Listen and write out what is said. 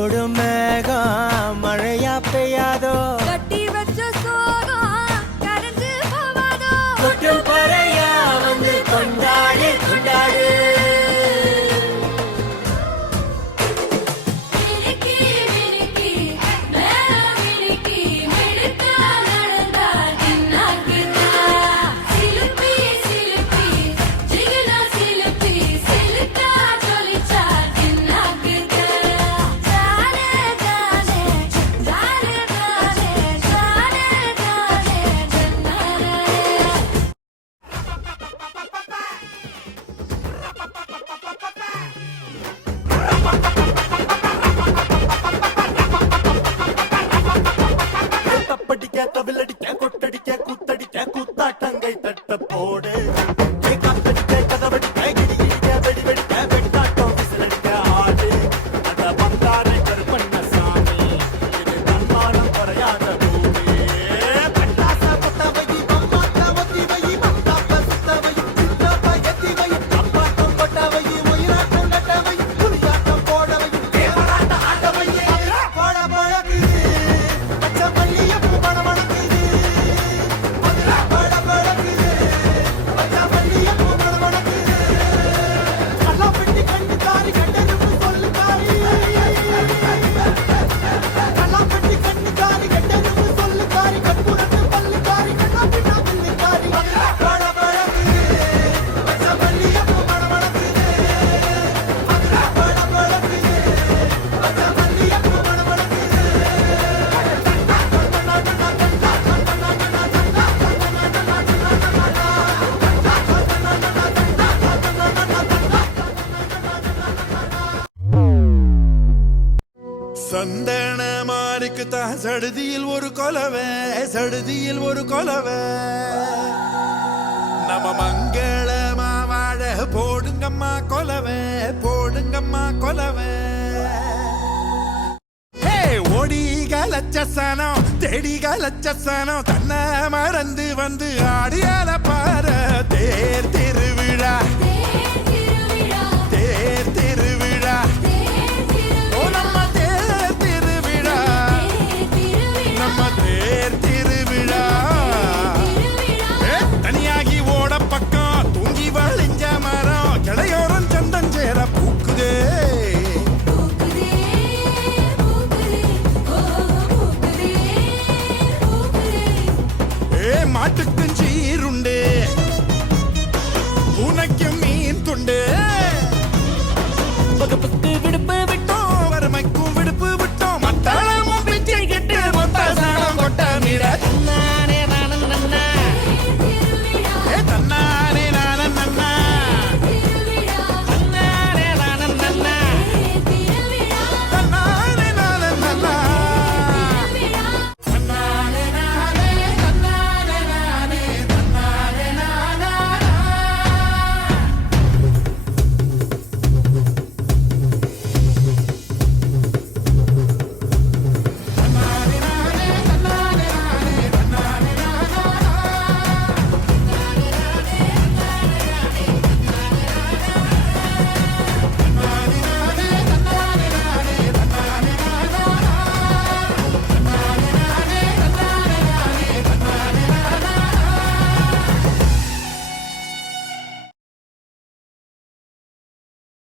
மூடும் மேகம் மழையா பெய்யாதோ கட்டி வச்ச சோகம் கரைஞ்சு போவாதோ கொட்டும் பறையா வந்து கொண்டாடு கொண்டாடு மினுக்கி மினுக்கி மேல மினுக்கி மினுக்கா நடந்தா தின்னாக்குதா சிலுப்பி சிலுப்பி ஜிகினா சிலுப்பி சிலுக்கா ஜொலிச்சா தின்னாக்குதா தானே தானே தானே தானே தானே தானே ஜன்னாரே தப்படிக்க தவிலடிக்க கொட்டடிக்க குத்தடிக்க குத்தாட்டங்கை தட்ட போடு காத்தடிக்க கதவடிக்க கிடி கிடிக்க வெடி வெடிக்க வெட்டாட்டம் விசிலடிக்க ஆடு அத பந்தாரை கருப்பண்ண சாமி இது தன்மானம் குறையாத பூமி பட்டாச பொட்டவை மம்மாத்த ஒத்தி வை மம்தாப்ப சுத்தவை சித்தப்ப எத்தி வை அப்பாட்டம் பொட்டவை உயிராட்டம் கட்டவை புரியாட்டம் போடவை தேவராட்ட ஆட்டவை போட பழகுது பச்சை மல்லிய பூ மணமணக்குது பட பழகுது பச்சை மல்லிய பூ மணமணக்குது கல்லாப்பட்டி கண்ணுக்காரி கண்டெருப்பு சொல்லுக்காரி கல்லாப்பட்டி கண்ணுக்காரி கண்டெருப்பு சொல்லுக்காரி கற்பூரத்து பல்லுக்காரி கண்ணாப்பின்னா பில்லுக்காரி பட பழகுது பச்சை மல்லிய பூ மணமணக்குது பட பழகுது பச்சை மல்லிய பூ மணமணக்குது சந்தனமாருக்கு தான் சடுதியில் ஒரு கொலவை சடுதியில் ஒரு கொலவை நம்ம மங்களமா வாழ போடுங்கம்மா கொலவை போடுங்கம்மா கொலவை ஓடி கலச்ச சனம் தேடி கலச்ச சனம் தன்னை மறந்து வந்து